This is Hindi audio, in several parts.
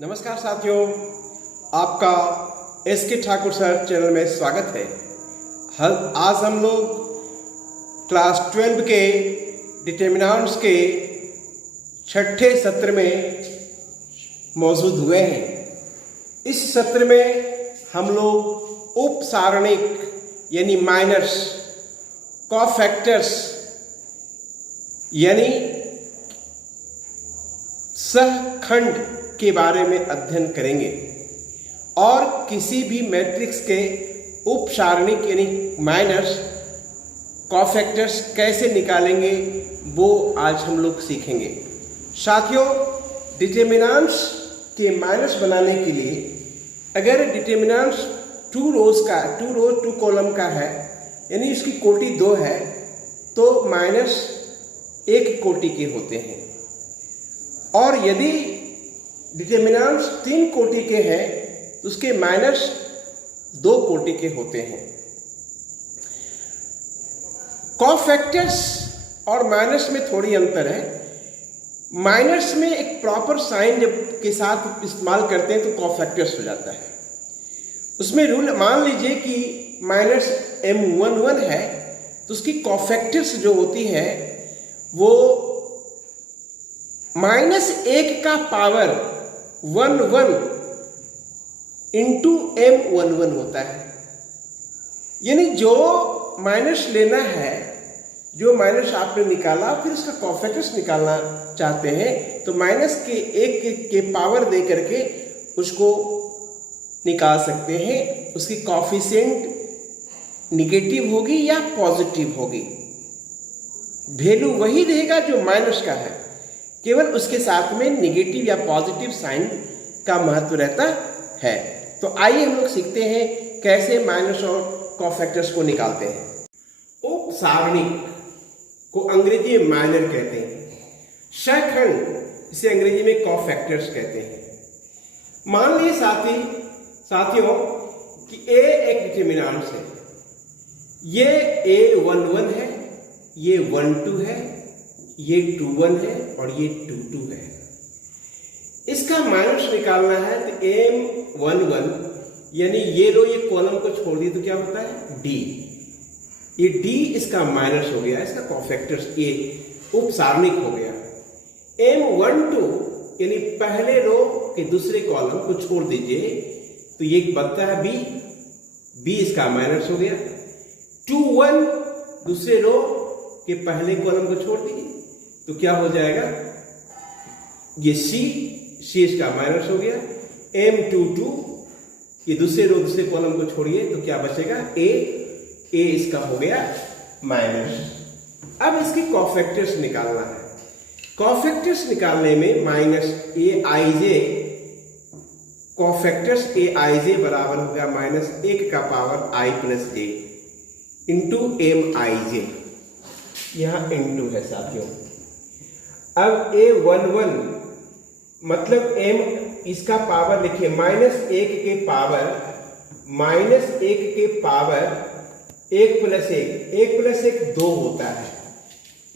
नमस्कार साथियों, आपका एस के ठाकुर सर चैनल में स्वागत है। आज हम लोग क्लास 12 के डिटर्मिनेंट्स के छठे सत्र में मौजूद हुए हैं। इस सत्र में हम लोग उप सारणिक यानी माइनर्स, कोफैक्टर्स यानी सहखंड के बारे में अध्ययन करेंगे और किसी भी मैट्रिक्स के उप सारणिक यानी माइनर्स, कोफैक्टर्स कैसे निकालेंगे वो आज हम लोग सीखेंगे। साथियों, डिटर्मिनेंट्स के माइनर्स बनाने के लिए अगर डिटर्मिनेंट्स 2 कॉलम का है यानी इसकी कोटि 2 है तो माइनस 1 कोटि के होते हैं, और यदि डिटर्मिनेंट्स 3 कोटि के हैं तो उसके माइनस 2 कोटि के होते हैं। कोफैक्टर्स और माइनस में थोड़ी अंतर है। माइनस में एक प्रॉपर साइन जब के साथ इस्तेमाल करते हैं तो कोफैक्टर्स हो जाता है। उसमें रूल मान लीजिए कि माइनस M11 है तो उसकी कोफैक्टर्स जो होती है वो -1 का पावर 11 इंटू M11 होता है। यानी जो माइनस लेना है, जो माइनस आपने निकाला, फिर उसका कोफैक्टर्स निकालना चाहते हैं तो माइनस के 1 के पावर दे करके उसको निकाल सकते हैं। उसकी कोफिशिएंट निगेटिव होगी या पॉजिटिव होगी, वैल्यू वही रहेगा जो माइनस का है, केवल उसके साथ में निगेटिव या पॉजिटिव साइन का महत्व रहता है। तो आइए हम लोग सीखते हैं कैसे माइनस और कोफैक्टर्स को निकालते हैं। उप सारणिक को अंग्रेजी में माइनर कहते हैं, सहखंड इसे अंग्रेजी में कोफैक्टर्स कहते हैं। मान लीजिए साथियों कि A एक डिटर्मिनेंट है, ये A11 है, ये 12 है, ये 21 है और ये 22 है। इसका माइनस निकालना है तो M11 यानी ये कॉलम को छोड़ दिए तो क्या होता है D। ये D इसका माइनस हो गया, इसका कोफैक्टर्स ये उप सारणिक हो गया। M12 यानी पहले रो के दूसरे कॉलम को छोड़ दीजिए तो ये बनता है B इसका माइनस हो गया। 21 दूसरे रो के पहले कॉलम को छोड़ दीजिए तो क्या हो जाएगा, ये C इसका माइनस हो गया। M22 ये दूसरे कॉलम को छोड़िए तो क्या बचेगा, A इसका हो गया माइनस। अब इसकी कोफैक्टर्स निकालना है। कोफैक्टर्स निकालने में -aij, कोफैक्टर्स aij बराबर होगा -1 का power i plus j into Mij। यहां इंटू है साथियों। अब A11 मतलब M इसका पावर लिखिए -1 के पावर 1 प्लस 1 2 होता है।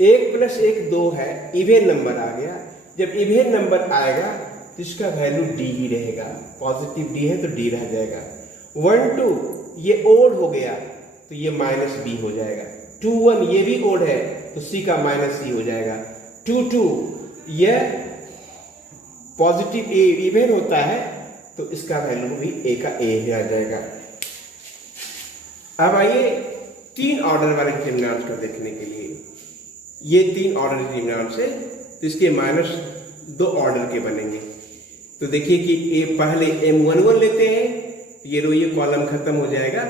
1 प्लस 1 2 है, इवेन नंबर आ गया। जब इवेन नंबर आएगा तो इसका वैल्यू D ही रहेगा, पॉजिटिव D है तो D रह जाएगा। 1 2 ये ओड हो गया तो ये -B हो जाएगा। 2 1 ये भी ओड है तो C का -C हो जाएगा। 2 2 यह पॉजिटिव इवेन होता है तो इसका वैल्यू भी A का A आ जाएगा। अब आइए 3 ऑर्डर वाले डिटर्मिनेंट्स को देखने के लिए। ये 3 ऑर्डर डिटर्मिनेंट्स है तो इसके माइनस 2 ऑर्डर के बनेंगे। तो देखिए कि पहले M11 लेते हैं तो ये कॉलम खत्म हो जाएगा,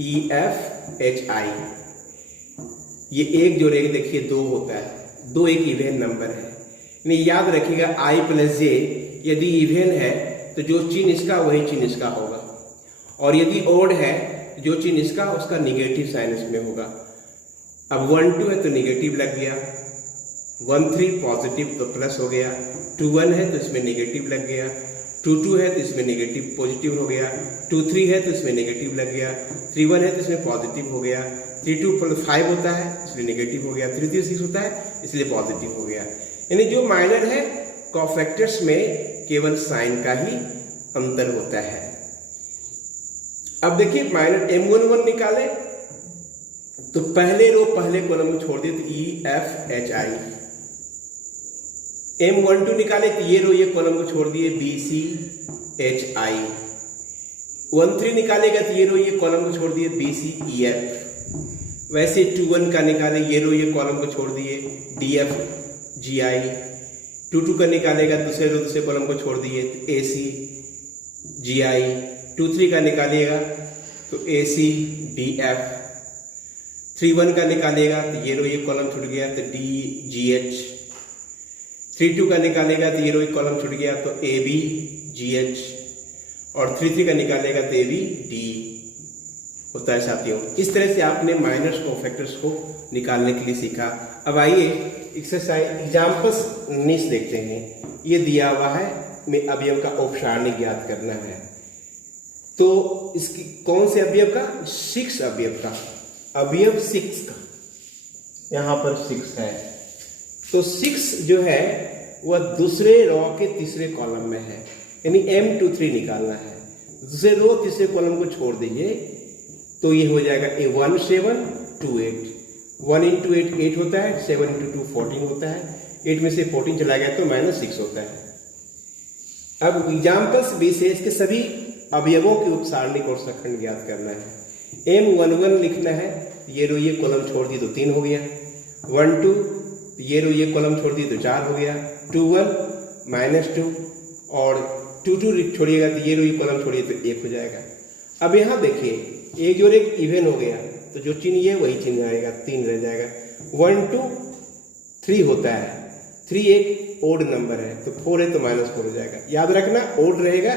EFHI। ये एक जोड़ेंगे, देखिए 2 होता है, 2 एक इवेन नंबर है। नहीं, याद रखिएगा I प्लस J यदि इवेन है तो जो चिन्ह इसका वही चिन्ह इसका होगा, और यदि ओड है जो चिन्ह इसका उसका निगेटिव साइन इसमें होगा। अब 1 2 है तो निगेटिव लग गया, 1 3 पॉजिटिव तो प्लस हो गया, 2 1 है तो इसमें निगेटिव लग गया, 2 2 है तो इसमें निगेटिव पॉजिटिव हो गया, 2 3 है तो इसमें निगेटिव लग गया, 3 1 है तो इसमें पॉजिटिव हो गया, 3 2 + 5 होता है इसलिए निगेटिव हो गया, 3 3 6 होता है इसलिए पॉजिटिव हो गया। यानी जो माइनर है कोफैक्टर्स में केवल साइन का ही अंतर होता है। अब देखिए -M11 निकाले तो पहले रो पहले कॉलम को छोड़ दिए तो EFHI। M12 निकाले तो ये रो ये कॉलम को छोड़ दिए BCHI। 13 निकालेगा तो ये रो ये कॉलम को छोड़ दिए BCEF। वैसे 21 का निकाले ये रो ये कॉलम को छोड़ दिए DFGI। 22 का निकालेगा दूसरे रो दूसरे कॉलम को छोड़ दिए तो ACGI। 23 का निकालिएगा तो ACDF। 31 का निकालेगा तो ये रो ये कॉलम छूट गया तो DGH। 32 का निकालेगा तो ये रो एक कॉलम छूट गया तो ABGH। और 33 का निकालेगा तो ABD होता है साथियों। इस तरह से आपने माइनस कोफैक्टर्स को निकालने के लिए सीखा। अब आइए एक्सरसाइज एग्जाम्पल्स 19 देखते हैं। ये दिया हुआ है में अवयव का औपसारणिक ज्ञात करना है। तो इसकी कौन से अवयव का? 6 अवयव का, अवयव 6 का, यहाँ पर 6 है। तो 6 जो है वह दूसरे रो के तीसरे कॉलम में है, यानी M23 निकालना है। दूसरे रो तीसरे कॉलम को छोड़ दीजिए तो ये हो जाएगा A1728। 1 × 8 8 होता है, 7 × 2 14 होता है। 8 में से 14 चला गया तो -6 होता है। अब एग्जाम्पल्स विशेष के सभी अवयवों के उपसारणिक और सखंड ज्ञात करना है। M11 लिखना है, ये रो ये कॉलम छोड़ दी तो 3 हो गया। 12 ये रो ये कॉलम छोड़ दी तो 4 हो गया। 21 -2 और 22 छोड़िएगा तो ये रो ये कॉलम छोड़िए तो 1 हो जाएगा। अब यहाँ देखिए एक और एक इवन हो गया तो जो चिन्ह ये वही चिन्ह आएगा, 3 रह जाएगा। 1 2 3 होता है, 3 एक ओड नंबर है तो 4 है तो -4 हो जाएगा। याद रखना ओड रहेगा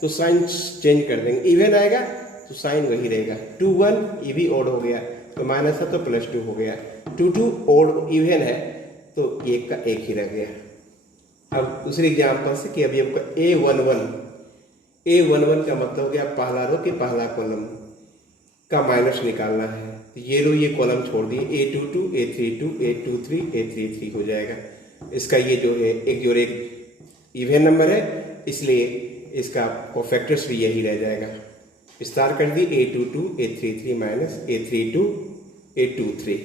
तो साइन चेंज कर देंगे, इवन आएगा तो साइन वही रहेगा। 2 1 ये भी ओड हो गया तो माइनस है तो +2 हो गया। 2 2 ओड इवन है तो 1 का 1 ही रह गया। अब दूसरे एग्जाम्पल से कि अभी आपका A11 का मतलब हो गया पहला रो के पहला कॉलम का माइनस निकालना है। तो ये रो ये कॉलम छोड़ दिए, A22 A32 A23 A33 हो जाएगा। इसका ये जो है एक जो एक इवन नंबर है इसलिए इसका कोफैक्टर्स भी यही रह जाएगा। विस्तार कर दी A22 A33 -A32 A23।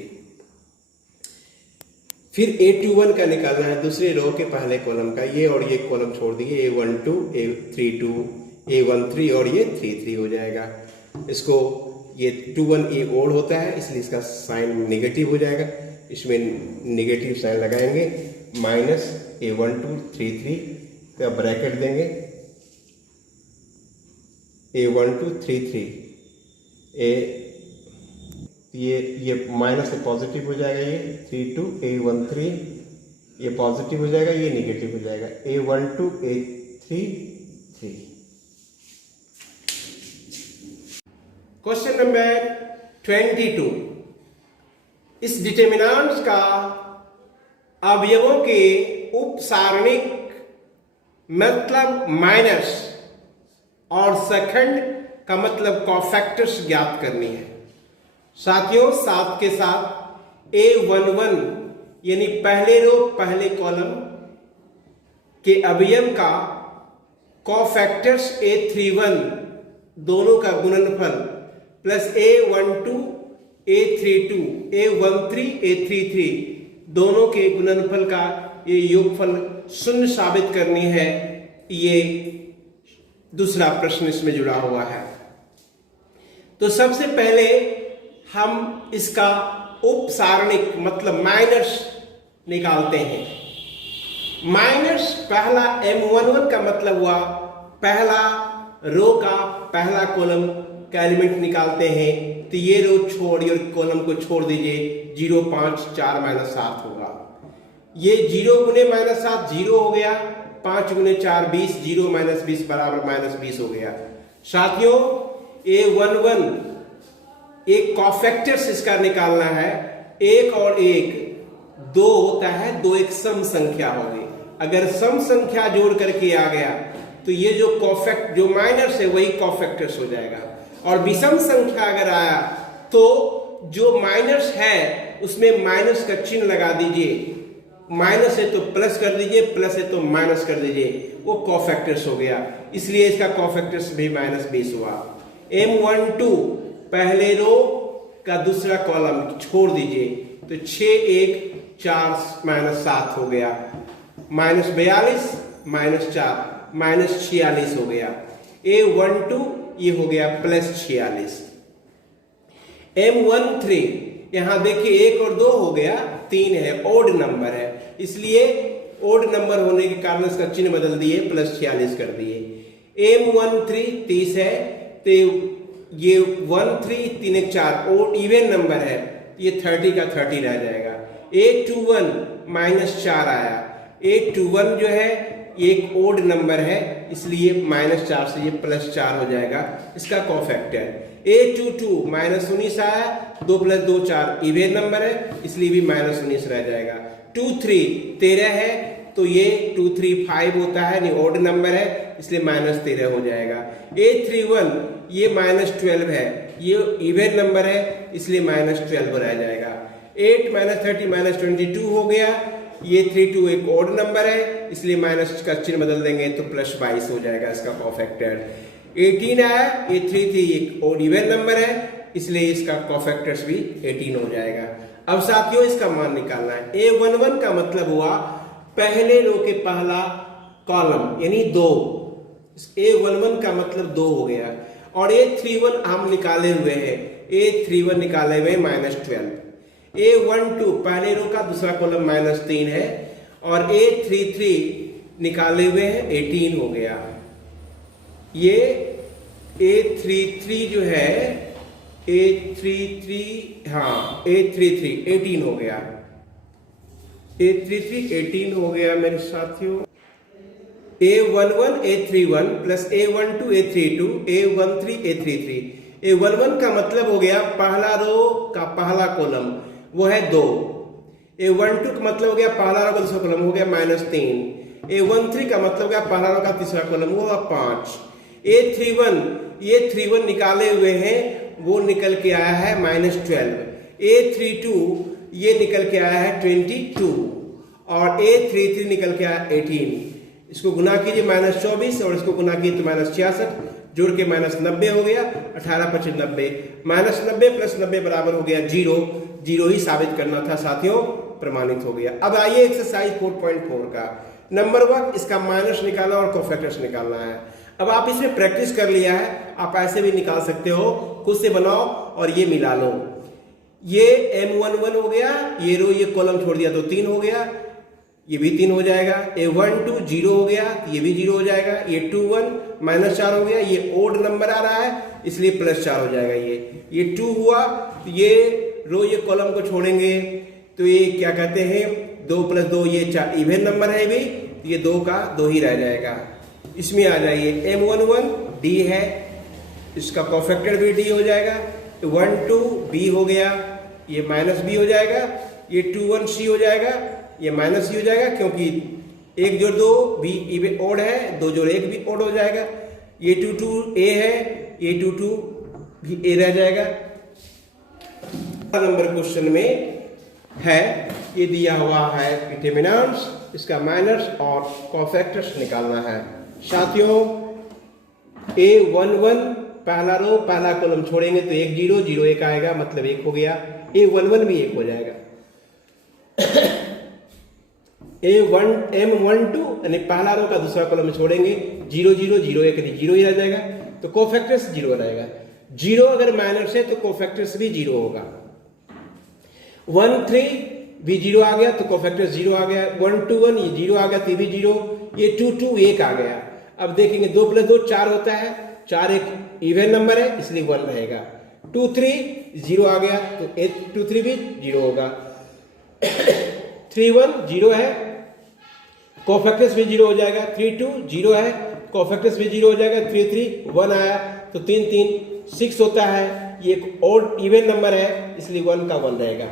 फिर A21 का निकालना है दूसरे रो के पहले कॉलम का, ये और ये कॉलम छोड़ दिए A12 A32 A13 और ये 33 हो जाएगा। इसको ये 21 ये ओड होता है इसलिए इसका साइन नेगेटिव हो जाएगा, इसमें नेगेटिव साइन लगाएंगे। -A12 33 का ब्रैकेट देंगे, A12 33 ये माइनस से पॉजिटिव हो जाएगा, ये 32 A13 ये पॉजिटिव हो जाएगा, ये नेगेटिव हो जाएगा। A12 A33। क्वेश्चन नंबर 22, इस डिटरमिनेंट्स का अवयवों के उपसारणिक मतलब माइनस और सेकंड का मतलब कोफैक्टर्स ज्ञात करनी है। साथियों साथ के साथ A11 यानी पहले रो पहले कॉलम के अवयव का कोफैक्टर्स A31 दोनों का गुणनफल plus A12 A32 A13 A33 दोनों के गुणनफल का ये योगफल 0 साबित करनी है। ये दूसरा प्रश्न इसमें जुड़ा हुआ है। तो सबसे पहले हम इसका उपसारणिक मतलब माइनस निकालते हैं। माइनस पहला M11 का मतलब हुआ पहला रो का पहला कॉलम का एलिमेंट निकालते हैं। तो ये रो छोड़िए कॉलम को छोड़ दीजिए, 0 5 4 -7 होगा। ये 0 × -7 0 हो गया, 5 × 4 20, 0 - 20 बराबर -20 हो गया। साथियों A11 एक कोफैक्टर्स इसका निकालना है। 1 और 1 2 होता है, 2 एक सम संख्या होगी। अगर सम संख्या जोड़ करके आ गया तो ये जो माइनस है वही कोफैक्टर्स हो जाएगा। और विषम संख्या अगर आया तो जो माइनस है उसमें माइनस का चिन्ह लगा दीजिए माइनस है तो प्लस कर दीजिए, प्लस है तो माइनस कर दीजिए, वो कोफैक्टर्स हो गया, इसलिए इसका कोफैक्टर्स भी -20 हुआ। M12 पहले रो का दूसरा कॉलम छोड़ दीजिए तो 6 1 4 -7 हो गया, -42 -4 -46 हो गया। A12 ये हो गया +46। M13 यहां देखिए 1 और 2 हो गया, 3 है, ओड नंबर है, इसलिए ओड नंबर होने के कारण इसका चिन्ह बदल दिए, +46 कर दिए। M13 30 है तो ये 13 3 1 4 ओड इवन नंबर है, ये 30 का 30 रह जाएगा। A21 -4 आया, A21 जो है ये एक ओड नंबर है, इसलिए -4 से ये +4 हो जाएगा, इसका कोफैक्टर। A22 -19 आया, 2 + 2 4 इवन नंबर है, इसलिए भी -19 रह जाएगा। 23 13 है तो ये 23 5 होता है, नहीं ओड नंबर है, इसलिए -13 हो जाएगा। A31 ये -12 है, ये इवन नंबर है, इसलिए -12 रह जाएगा। 8 -30 -22 हो गया, ये 32 एक ओड नंबर है, इसलिए माइनस का चिन्ह बदल देंगे तो +22 हो जाएगा इसका कोफैक्टर। 18 आया, ये 33 एक ओड इवन नंबर है, इसलिए इसका कोफैक्टर्स भी 18 हो जाएगा। अब साथियों इसका मान निकालना है। A11 का मतलब हुआ पहले रो के पहला कॉलम यानी 2, A11 का मतलब 2 हो गया। और A31 हम निकाले हुए हैं, A31 निकाले हुए -12। A12 पहले रो का दूसरा कॉलम -3 है, और A33 निकाले हुए हैं 18 हो गया। ये A33 जो है A33 हाँ A33 18 हो गया, A33 18 हो गया मेरे साथियों। A11 A31 plus A12 A32 A13 A33। A11 का मतलब हो गया पहला रो का पहला कॉलम वो है 2। A12 का मतलब हो गया पहला रो का दूसरा कॉलम हो गया -3। A13 का मतलब हो गया पहला रो का तीसरा कॉलम वो हुआ 5। A31 ये 31 निकाले हुए हैं, वो निकल के आया है -12। A32 ये निकल के आया है 22 और A33 निकल के आया 18। इसको गुना कीजिए -24 और इसको गुना कीजिए तो -66, जोड़ के -90 हो गया। 18 25 90, -90 + 90 बराबर हो गया 0। 0 ही साबित करना था साथियों, प्रमाणित हो गया। अब आइए एक्सरसाइज 4.4 का नंबर 1, इसका माइनस निकालना और कोफैक्टर्स निकालना है। अब आप इसमें प्रैक्टिस कर लिया है, आप ऐसे भी निकाल सकते हो, खुद से बनाओ और ये मिला लो। ये M11 हो गया, ये रो ये कॉलम छोड़ दिया तो 3 हो गया, ये भी 3 हो जाएगा। A12 0 हो गया, ये भी 0 हो जाएगा। ये 21 -4 हो गया, ये ओड नंबर आ रहा है इसलिए +4 हो जाएगा। ये 2 हुआ, ये रो ये कॉलम को छोड़ेंगे तो ये क्या कहते हैं 2 + 2 ये 4 इवन नंबर है भी, ये 2 का 2 ही रह जाएगा। इसमें आ जाइए M11 D है, इसका कोफैक्टर भी D हो जाएगा। 12 B हो गया, ये -B हो जाएगा। ये 21 C हो जाएगा, ये -C हो जाएगा क्योंकि 1 जोड़ 2 भी ओड है, 2 जोड़ 1 भी ओड हो जाएगा। ये 22 A है, ये 22 भी A रह जाएगा। नंबर क्वेश्चन में है ये दिया हुआ है डिटरमिनेंट्स, इसका माइनस और कोफैक्टर्स निकालना है। साथियों A11 पहला रो पहला कॉलम छोड़ेंगे तो 1 0 0 1 आएगा, मतलब 1 हो गया। A11 भी 1 हो जाएगा। M12 यानी पहला रो का दूसरा कॉलम छोड़ेंगे 0 0 0 1 0 ही रह जाएगा, तो कोफैक्टर्स 0 रहेगा। 0 अगर माइनस है तो कोफैक्टर्स भी 0 होगा। 1 3 भी 0 आ गया तो कोफैक्टर्स 0 आ गया। 1 2 1 ये 0 आ गया तो भी 0। ये 2 2 1 आ गया। अब देखेंगे 2 + 2 4 होता है, 4 एक इवन नंबर है इसलिए 1 रहेगा। 2 3 0 आ गया तो 2 3 भी 0 होगा। 3 1 0 है, कोफैक्टर्स भी 0 हो जाएगा। 3 2 0 है, कोफैक्टर्स भी 0 हो जाएगा। 3 3 1 आया तो 3 3 6 होता है, ये एक ओड इवन नंबर है इसलिए 1 का 1 रहेगा।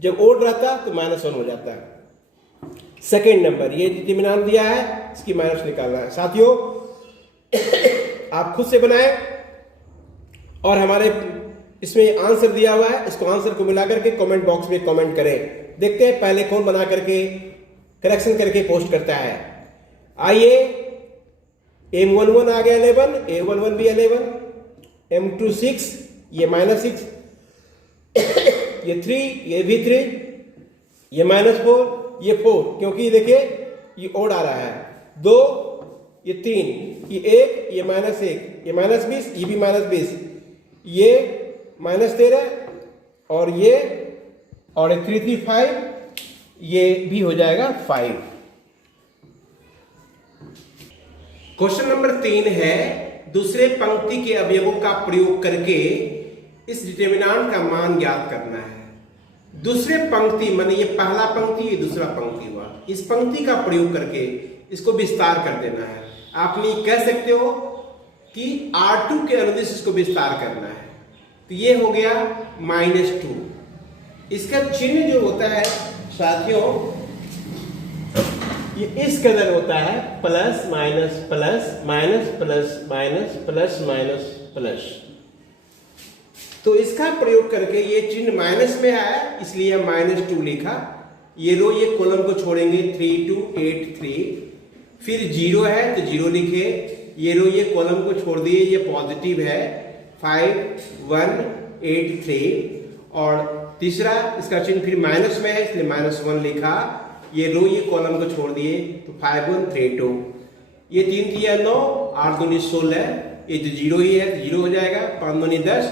जब ओड रहता तो -1 हो जाता है। सेकेंड नंबर ये डिटरमिनेंट दिया है, इसकी माइनस निकालना है। साथियों आप खुद से बनाएं और हमारे इसमें आंसर दिया हुआ है, इसको आंसर को मिला करके कमेंट बॉक्स में कमेंट करें। देखते हैं पहले कौन बना करके करेक्शन करके पोस्ट करता है। आइए, M11 आ गया 11, A11 भी 11, M2 6, ये -6, ये 3, ये भी 3, ये -4, ये 4, क्योंकि देखिए ये ओड आ रहा है, 2, ये 3, ये 1, ये -1, ये -20, ये भी -20, ये -13 और ये और 3 3 5, ये भी हो जाएगा 5। क्वेश्चन नंबर 3 है, दूसरे पंक्ति के अवयवों का प्रयोग करके इस डिटरमिनेंट का मान ज्ञात करना है। दूसरे पंक्ति माने ये पहला पंक्ति, ये दूसरा पंक्ति हुआ, इस पंक्ति का प्रयोग करके इसको विस्तार कर देना है। आप नहीं कह सकते हो कि R2 के अनुदिश इसको विस्तार करना है, तो ये हो गया -2। इसका चिन्ह जो होता है साथियों, ये इस कदर होता है, plus minus plus minus plus minus plus minus plus. तो इसका प्रयोग करके ये चिन्ह माइनस में आया, इसलिए -2 लिखा। ये रो ये कॉलम को छोड़ेंगे 3 2 8 3, फिर 0 है तो 0 लिखे, ये रो ये कॉलम को छोड़ दिए, ये पॉजिटिव है 5 1 8 3, और तीसरा इसका चिन्ह फिर माइनस में है, इसलिए -1 लिखा। ये रो ये कॉलम को छोड़ दिए तो 5 1 3 2, ये 3 3 9, 8 2 16, ये जो 0 ही है तो 0 हो जाएगा, 5 2 10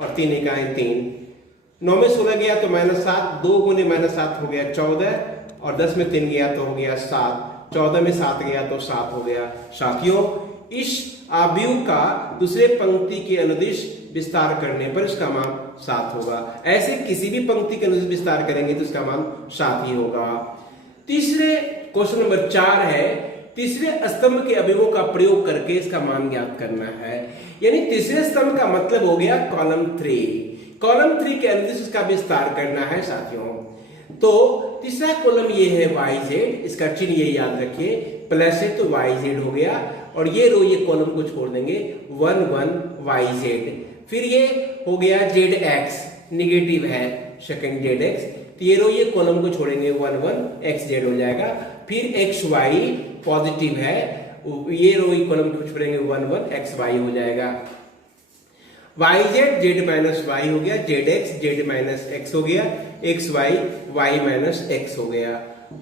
और 3 1 3, 9 में 16 गया तो -7, 2 गुने -7 हो गया 14, और 10 में 3 गया तो हो गया 7, 14 में 7 गया तो 7 हो गया। साथियों, इस अवयव का दूसरे पंक्ति के अनुदिश विस्तार करने पर इसका मान 7 होगा। ऐसे किसी भी पंक्ति के अनुदिश विस्तार करेंगे तो इसका मान 7 ही होगा। तीसरे क्वेश्चन नंबर 4 है, तीसरे स्तंभ के अवयवों का प्रयोग करके इसका मान ज्ञात करना है। यानी तीसरे स्तंभ का मतलब हो गया कॉलम 3। कॉलम 3 के अनुदिश इसका विस्तार करना है साथियों। तो तीसरा कॉलम ये है YZ, इसका चिन्ह ये याद रखिए, प्लस है तो YZ हो गया, और ये रो ये कॉलम को छोड़ देंगे 1 1 YZ, फिर ये हो गया ZX, निगेटिव है सेकंड ZX, तो ये रो ये कॉलम को छोड़ेंगे 1 1 XZ हो जाएगा, फिर XY पॉजिटिव है, ये रो ये कॉलम को छोड़ेंगे 1 1 XY हो जाएगा। YZ Z माइनस Y हो गया, ZX Z माइनस X हो गया, XY Y माइनस X हो गया,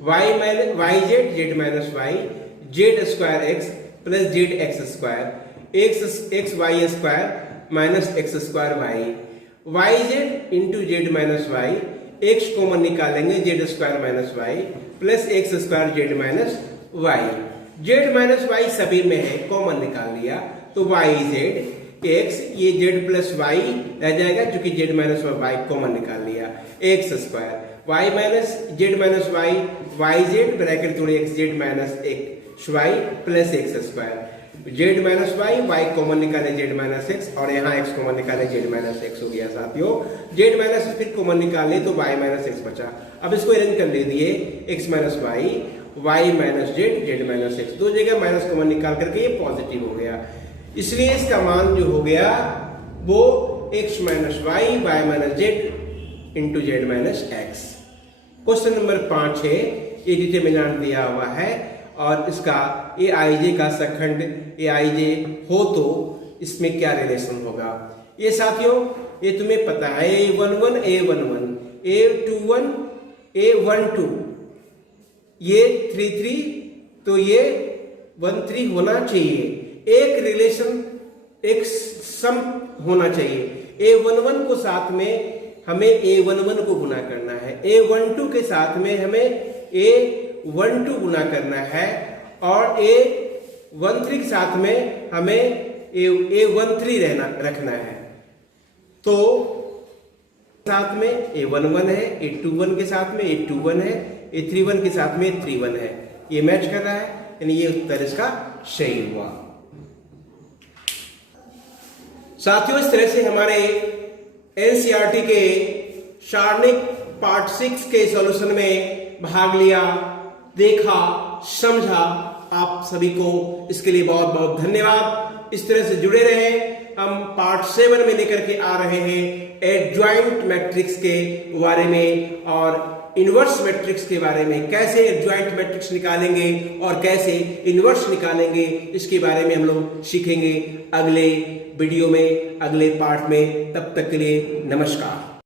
YZ Z minus Y, Z square X plus ZX square, XY square minus X square Y, YZ into Z minus Y, X common निकालेंगे, Z square minus Y plus X square Z minus Y, Z minus Y सभी में है, कॉमन निकाल लिया तो YZ X, ये Z प्लस Y रह जाएगा क्योंकि Z माइनस Y कॉमन निकाल लिया, X square Y minus Z minus Y, YZ bracket तोड़े XZ minus XY plus X square, Z minus Y common निकाले Z माइनस X, और यहाँ X कॉमन निकाले Z माइनस X हो गया साथियों। Z माइनस फिर कॉमन निकाले तो Y माइनस X बचा। अब इसको अरेंज कर लीजिए, X minus Y minus Z minus X, दो जगह माइनस कॉमन निकाल करके ये पॉजिटिव हो गया, इसलिए इसका मान जो हो गया वो X minus Y minus Z into Z minus X। Question number 5 है, ये डिटरमिनेंट दिया हुआ है और इसका AIJ का सखंड AIJ हो तो इसमें क्या रिलेशन होगा। ये साथियों ये तुम्हें पता है, A11 A11, A21 A12, ये 33 तो ये 13 होना चाहिए, एक रिलेशन एक सम होना चाहिए। A11 को साथ में हमें A11 को गुना करना है, A12 के साथ में हमें A12 गुना करना है, और A13 के साथ में हमें A13 रखना है। तो साथ में A11 है, A21 के साथ में A21 है, A31 के साथ में A31 है, ये मैच कर रहा है, यानी ये उत्तर इसका सही हुआ। साथियों इस तरह से हमारे एनसीईआरटी के सारणिक पार्ट 6 के सॉल्यूशन में भाग लिया, देखा, समझा। आप सभी को इसके लिए बहुत बहुत धन्यवाद। इस तरह से जुड़े रहे। हम पार्ट 7 में लेकर के आ रहे हैं एडजॉइंट मैट्रिक्स के बारे में, और इनवर्स मैट्रिक्स के बारे में, कैसे एडजॉइंट मैट्रिक्स निकालेंगे और कैसे इनवर्स निकालेंगे, इसके बारे में हम लोग सीखेंगे अगले वीडियो में, अगले पार्ट में। तब तक के लिए नमस्कार।